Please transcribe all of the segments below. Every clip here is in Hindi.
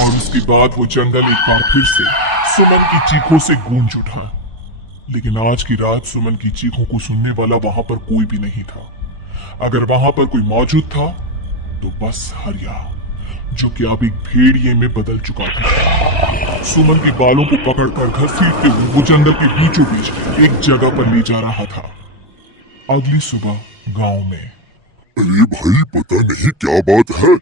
और उसके बाद वो जंगल एक बार फिर से सुमन की चीखों से गूंज उठा। लेकिन आज की रात सुमन की चीखों को सुनने वाला वहां पर कोई भी नहीं था। अगर वहां पर कोई मौजूद था तो बस हरिया, जो कि अब एक भेड़िए में बदल चुका था। सुमन के बालों को पकड़कर घसीटते हुए वो जंगल के बीचों बीच एक जगह पर ले जा रहा था। अगली सुबह गांव में। अरे भाई, पता नहीं क्या बात है,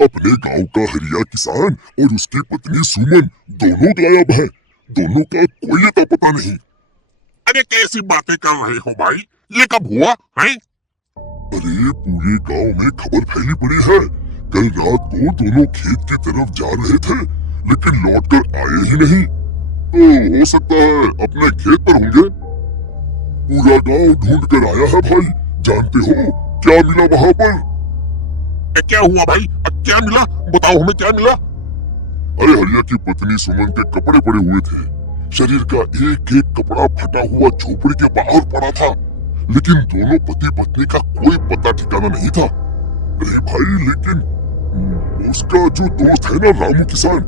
अपने गांव का हरिया किसान और उसकी पत्नी सुमन दोनों गायब हैं। दोनों का कोई अता पता नहीं। अरे कैसी बातें कर रहे हो भाई, ये कब हुआ है? अरे पूरे गांव में खबर फैली पड़ी है। कल रात को दोनों खेत की तरफ जा रहे थे, लेकिन लौटकर आए ही नहीं। तो हो सकता है अपने खेत पर होंगे। पूरा गांव ढूंढ कर आया है भाई। जानते हो क्या मिला वहां पर? क्या हुआ भाई, क्या मिला? बताओ हमें क्या मिला। अरे हरिया की पत्नी सुमन के कपड़े पड़े हुए थे। शरीर का एक एक कपड़ा फटा हुआ झोपड़ी के बाहर पड़ा था, लेकिन दोनों पति पत्नी का कोई पता ठिकाना नहीं था। अरे भाई, लेकिन उसका जो दोस्त है ना रामू किसान,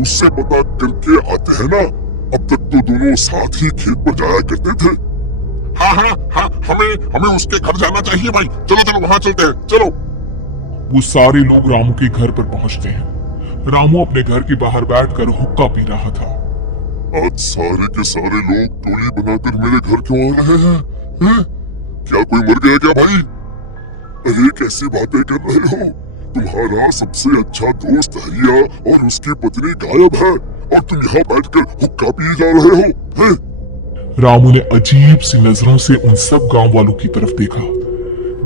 उससे पता करके आते हैं ना। अब तक तो दोनों साथ ही खेत पर जाया करते थे। हाँ, हमें उसके घर जाना चाहिए भाई। चलो वहाँ चलते हैं, चलो। वो सारे लोग रामू के घर पर पहुंचते हैं। रामू अपने घर के बाहर बैठकर हुक्का पी रहा था। आज सारे के सारे लोग टोली बनाकर मेरे घर क्यों आ रहे हैं? क्या कोई मर गया क्या भाई? अरे कैसी बातें कर रहे हो? तुम्हारा सबसे अच्छा दोस्त हरिया और उसकी पत्नी गायब है, और तुम यहाँ बैठकर हुक्का पिए जा रहे हो? रामू ने अजीब सी नजरों से उन सब गांव वालों की तरफ देखा,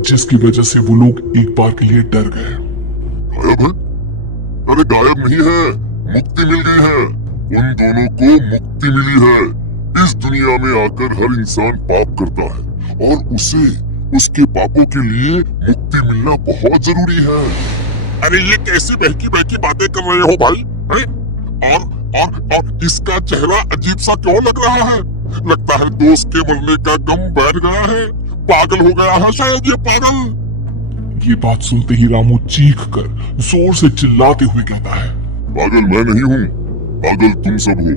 जिसकी वजह से वो लोग एक बार के लिए डर गए। गायब है? अरे गायब नहीं है, मुक्ति मिल गई है। उन दोनों को मुक्ति मिली है। इस दुनिया में आकर हर इंसान पाप करता है, और उसे उसके पापों के लिए मुक्ति मिलना बहुत जरूरी है। अरे ये कैसी बहकी बहकी बातें कर रहे हो भाई? और इसका चेहरा अजीब सा क्यों लग रहा है? लगता है दोस्त के मरने का गम बैठ गया है। पागल हो गया है शायद ये पागल। ये बात सुनते ही रामू चीख कर जोर से चिल्लाते हुए कहता है, पागल मैं नहीं हूँ, पागल तुम सब हो।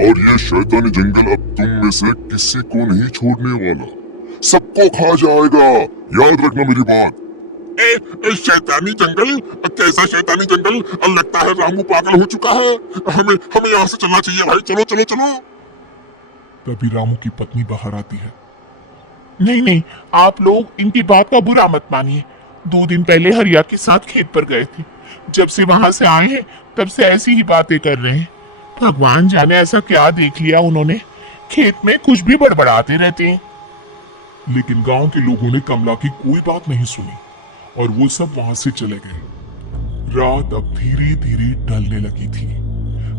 और ये शैतानी जंगल अब तुम में से किसी को नहीं छोड़ने वाला, सबको खा जाएगा। याद रखना मेरी बात। शैतानी जंगल? कैसा शैतानी जंगल? लगता है रामू पागल हो चुका है। हमें यहाँ से चलना चाहिए भाई। चलो। तभी रामू की पत्नी बाहर आती है। नहीं, आप लोग इनकी बात का बुरा मत मानिए। 2 दिन पहले हरिया के साथ खेत पर गए थे। जब से वहां से आए हैं तब से ऐसी ही बातें कर रहे हैं। भगवान जाने ऐसा क्या देख लिया उन्होंने, खेत में कुछ भी बड़बड़ाते रहते हैं। लेकिन गांव के लोगों ने कमला की कोई बात नहीं सुनी और वो सब वहां से चले गए। रात अब धीरे धीरे ढलने लगी थी।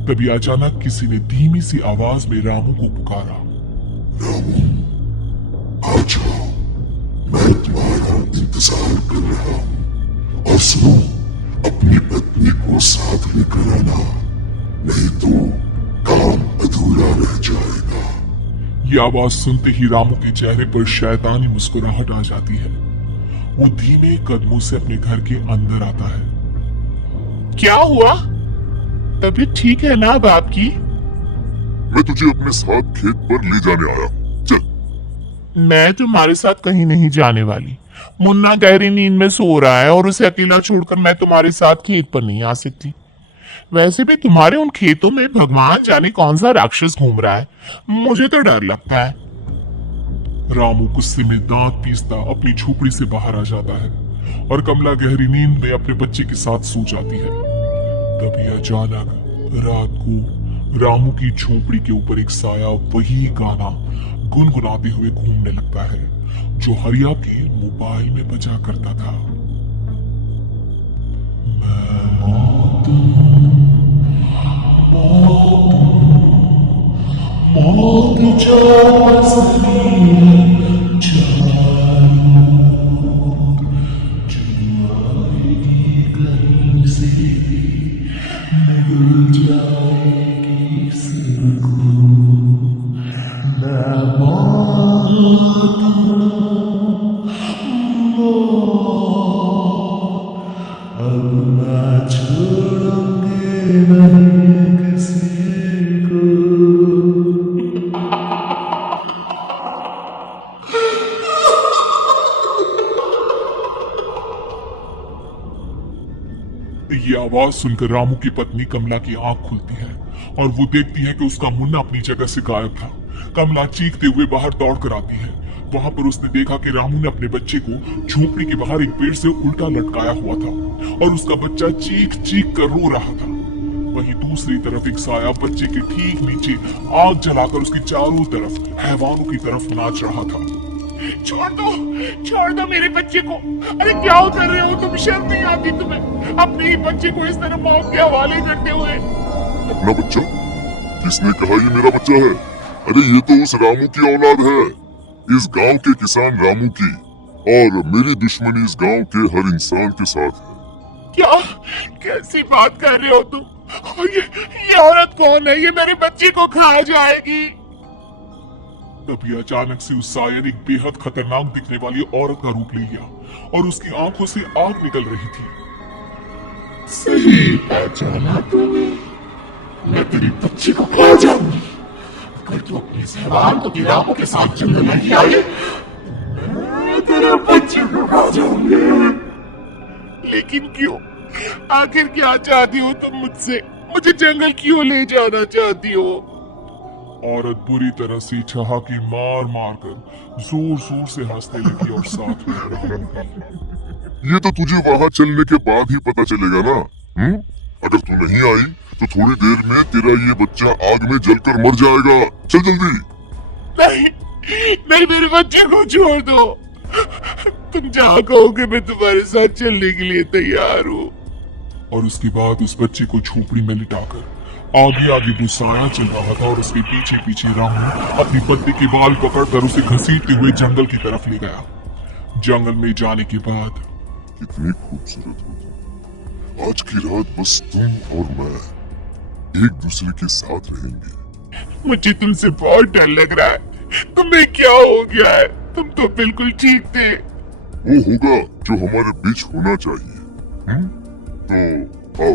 तभी अचानक किसी ने धीमी सी आवाज में रामू को पुकारा। रामू, आ जाओ, मैं तुम्हारा इंतजार कर रहा हूँ। और सुनो, अपनी पत्नी को साथ लेकर आना, नहीं तो काम अधूरा रह जाएगा। ये आवाज सुनते ही रामू के चेहरे पर शैतानी मुस्कुराहट आ जाती है। वो धीमे कदमों से अपने घर के अंदर आता है। क्या हुआ? तबीयत ठीक है ना अब आपकी? मैं तुझे अपने साथ खेत पर ले जाने आया हूँ, चल। मैं तुम्हारे साथ कहीं नहीं जाने वाली। मुन्ना गहरी नींद में सो रहा है और उसे अकेला छोड़कर मैं तुम्हारे साथ खेत पर नहीं आ सकती। वैसे भी तुम्हारे उन खेतों में भगवान जाने कौन सा राक्षस घूम रहा है, मुझे तो डर लगता है। रामू गुस्से में दांत पीसता अपनी झोपड़ी से बाहर आ जाता है और कमला गहरी नींद में अपने बच्चे के साथ सो जाती है। तभी अचानक रात को रामू की झोपड़ी के ऊपर एक साया वही गाना गुनगुनाते हुए घूमने लगता है जो हरिया के मोबाइल में बजा करता था। आवाज सुनकर रामू की पत्नी कमला की आंख खुलती है और वो देखती है कि उसका मुन्ना अपनी जगह से गायब था। कमला चीखते हुए बाहर दौड़ कर आती है। वहां पर उसने देखा कि रामू ने अपने बच्चे को झोपड़ी के बाहर एक पेड़ से उल्टा लटकाया हुआ था और उसका बच्चा चीख चीख कर रो रहा था। वहीं दूसरी तरफ एक साया बच्चे के ठीक नीचे आग जलाकर उसकी चारों तरफ हैवानों की तरफ नाच रहा था। छोड़ दो मेरे बच्चे को। अरे क्या कर रहे हो तुम? शर्म नहीं आती तुम्हें अपने ही बच्चे को इस तरह मौत के हवाले करते हुए? अपना बच्चा? किसने कहा ये मेरा बच्चा है? अरे ये तो उस रामू की औलाद है, इस गांव के किसान रामू की, और मेरी दुश्मनी इस गांव के हर इंसान के साथ है। क्या? कैसी बात कर रहे हो तुम? और ये औरत कौन है? ये मेरे बच्चे को खा जाएगी। तभी अचानक से उस सायर एक बेहद खतरनाक दिखने वाली औरत का रूप ले लिया और उसकी आंखों से आग निकल रही थी। सही पहचाना तूने, मैं तेरे बच्चे को खा जाऊंगी। अगर तू अपने सहवान को रामू के साथ जंगल नहीं आए, मैं तेरे बच्चे को खा जाऊंगी। लेकिन क्यों? आखिर क्या चाहती हो तुम मुझसे? मुझे जंगल क्यों ले जाना चाहती हो? औरत बुरी तरह से ठहाके मार मार कर जोर जोर से हंसने लगी और साथ में ये तो तुझे वहां चलने के बाद ही पता चलेगा ना। अगर तू नहीं आई तो थोड़ी देर में तेरा ये बच्चा आग में जलकर मर जाएगा। चल जल्दी। नहीं, मेरे बच्चे को छोड़ दो। तुम जहाँ कहोगे मैं तुम्हारे साथ चलने के लिए तैयार हूँ। और उसके बाद उस बच्चे को झोपड़ी में लिटाकर आगे आगे वो साया चल रहा था और उसके पीछे पीछे रामू अपनी पत्नी के बाल पकड़कर उसे घसीटते हुए जंगल की तरफ ले गया। जंगल में जाने के बाद कितनी खूबसूरत हो तुम। आज की रात बस तुम और मैं एक दूसरे के साथ रहेंगे। मुझे तुमसे बहुत डर लग रहा है। तुम्हें क्या हो गया है? तुम तो बिल्कुल ठीक थे। वो होगा जो हमारे बीच होना चाहिए। तो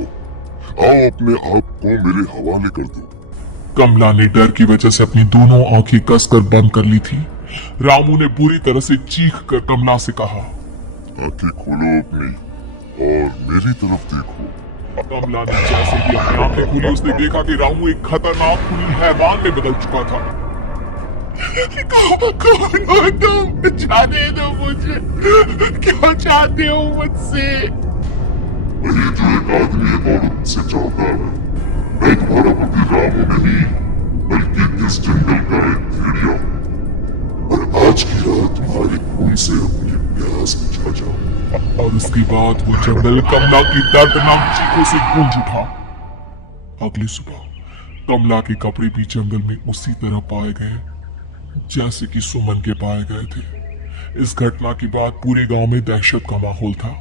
आओ अपने आप को मेरे हवाले कर दो। कमला ने डर की वजह से अपनी दोनों आंखें कसकर बंद कर ली थी। रामू ने बुरी तरह से चीख कर कमला से कहा, आंखें खोलो अपनी और मेरी तरफ देखो। कमला ने जैसे ही अपनी आंखें खोली उसने देखा कि रामू एक खतरनाक खूनी हैवान में बदल चुका था। कौन हो तुम? जाने दो मुझे। क्या चाहते हो मुझसे? ये जो एक आदमी एक औरत से चाहता है, मैं तुम्हारा पति रामू नहीं बल्कि इस जंगल का एक भेड़िया हूँ, और आज की रात तुम्हारे खून से अपनी प्यास बुझा जाऊं। और उसके बाद वो जंगल कमला की दर्दनाक चीखों से गूंज उठा। अगली सुबह कमला के कपड़े भी जंगल में उसी तरह पाए गए जैसे कि सुमन के पाए गए थे। इस घटना के बाद पूरे गांव में दहशत का माहौल था।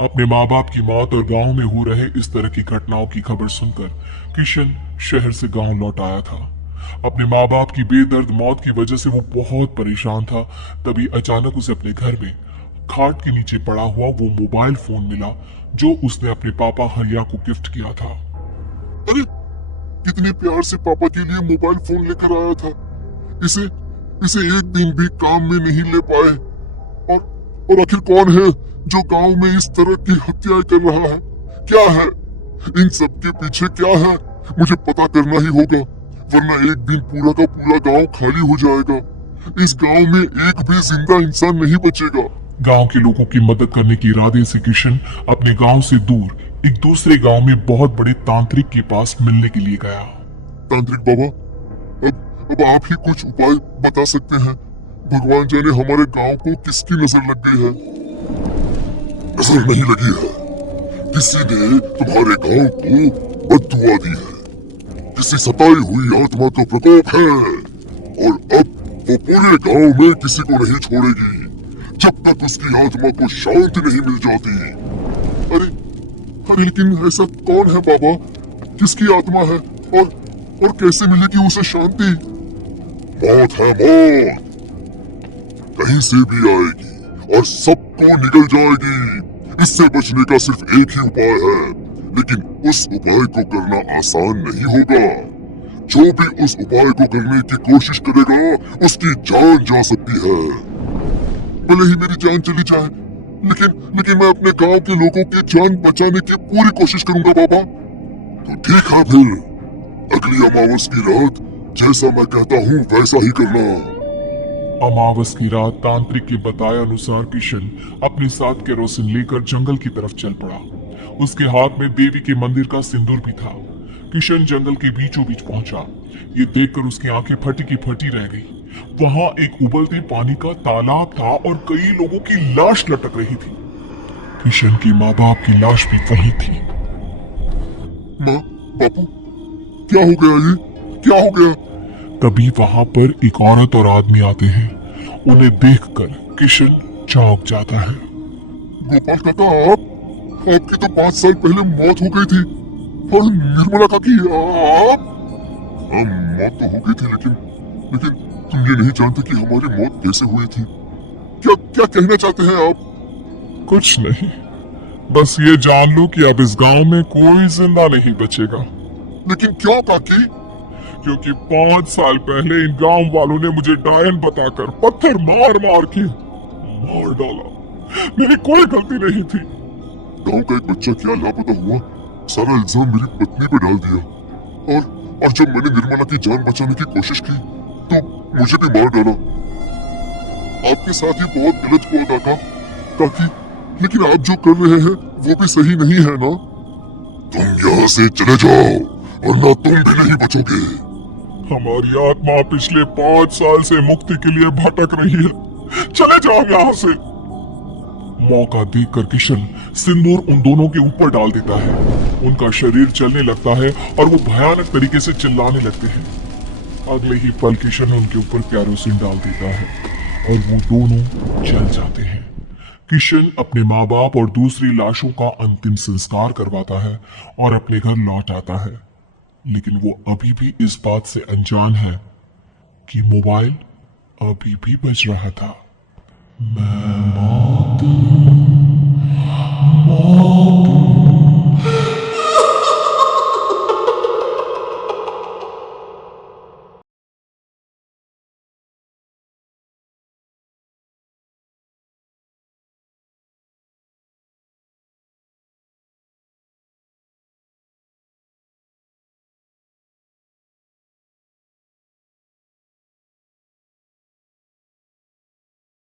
अपने माँ बाप की मौत और गांव में हो रहे इस तरह की घटनाओं की खबर सुनकर किशन शहर से गांव लौट आया था। अपने माँ बाप की बेदर्द मौत की वजह से वो बहुत परेशान था। तभी अचानक उसे अपने घर में खाट के नीचे पड़ा हुआ वो मोबाइल फोन मिला जो उसने अपने पापा हरिया को गिफ्ट किया था। अरे कितने प्यार से पापा के लिए मोबाइल फोन लेकर आया था। इसे एक दिन भी काम में नहीं ले पाए। और आखिर कौन है जो गांव में इस तरह की हत्याएं कर रहा है? क्या है इन सब के पीछे? क्या है? मुझे पता करना ही होगा, वरना एक दिन पूरा का पूरा गांव खाली हो जाएगा। इस गांव में एक भी जिंदा इंसान नहीं बचेगा। गांव के लोगों की मदद करने के इरादे से किशन अपने गांव से दूर एक दूसरे गांव में बहुत बड़े तांत्रिक के पास मिलने के लिए गया। तांत्रिक बाबा, अब आप ही कुछ उपाय बता सकते हैं। भगवान जाने हमारे गांव को किसकी नजर लग गई है। नजर नहीं लगी है, किसी ने तुम्हारे गांव को बद्दुआ दी है। किसी सताई हुई आत्मा का प्रकोप है और अब वो पूरे गांव में किसी को नहीं छोड़ेगी जब तक उसकी आत्मा को शांति नहीं मिल जाती। अरे लेकिन ऐसा कौन है बाबा? किसकी आत्मा है और कैसे मिलेगी उसे शांति? मौत है, मौत कहीं से भी आएगी और सबको निगल जाएगी। इससे बचने का सिर्फ एक ही उपाय है, लेकिन उस उपाय को करना आसान नहीं होगा। जो भी उस उपाय को करने की कोशिश करेगा उसकी जान जा सकती है। भले ही मेरी जान चली जाए, लेकिन मैं अपने गांव के लोगों की जान बचाने की पूरी कोशिश करूंगा बाबा। तो ठीक है फिर, अगली अमावस की रात जैसा मैं कहता हूँ वैसा ही करना। अमावस की रात तांत्रिक के बताए अनुसार किशन अपने साथ केरोसिन लेकर जंगल की तरफ चल पड़ा। उसके हाथ में देवी के मंदिर का सिंदूर भी था। किशन जंगल के बीचों बीच पहुंचा। ये देखकर उसकी आंखें फटी की फटी रह गई। वहां एक उबलते पानी का तालाब था और कई लोगों की लाश लटक रही थी। किशन के माँ बाप की लाश भी वहीं थी। माँ, बापू, क्या हो गया ये? क्या हो गया? तभी वहां पर एक औरत और आदमी आते हैं। उन्हें देखकर किशन चौंक जाता है। गोपाल काका, आपकी तो 5 साल पहले मौत हो गई थी। और निर्मला काकी, आप? हाँ, मौत तो हो गई थी, लेकिन तुम ये नहीं जानते कि हमारी मौत कैसे हुई थी। क्या क्या कहना चाहते हैं आप? कुछ नहीं, बस ये जान लो कि अब इस गांव में कोई जिंदा नहीं बचेगा। लेकिन क्यों काकी? क्योंकि 5 साल पहले इन गांव वालों ने मुझे डायन बताकर पत्थर मार मार के मार डाला। मेरी कोई गलती नहीं थी। गांव का एक बच्चा क्या लापता हुआ, सारा इल्जाम मेरी पत्नी पे डाल दिया। और जब मैंने निर्मला की जान बचाने की कोशिश की तो मुझे भी मार डाला। आपके साथ ही बहुत गलत हुआ काकी, लेकिन आप जो कर रहे हैं वो भी सही नहीं है ना? तुम यहाँ से चले जाओ वरना तुम भी नहीं बचोगे। हमारी आत्मा पिछले 5 साल से मुक्ति के लिए भटक रही है। चले जाओ यहाँ से। मौका देखकर किशन सिंदूर उन दोनों के ऊपर डाल देता है। उनका शरीर चलने लगता है और वो भयानक तरीके से चिल्लाने लगते हैं। अगले ही पल किशन उनके ऊपर केरोसिन डाल देता है और वो दोनों जल जाते हैं। किशन अपने माँ बाप और दूसरी लाशों का अंतिम संस्कार करवाता है और अपने घर लौट आता है। लेकिन वो अभी भी इस बात से अनजान है कि मोबाइल अभी भी बज रहा था। मैं मौत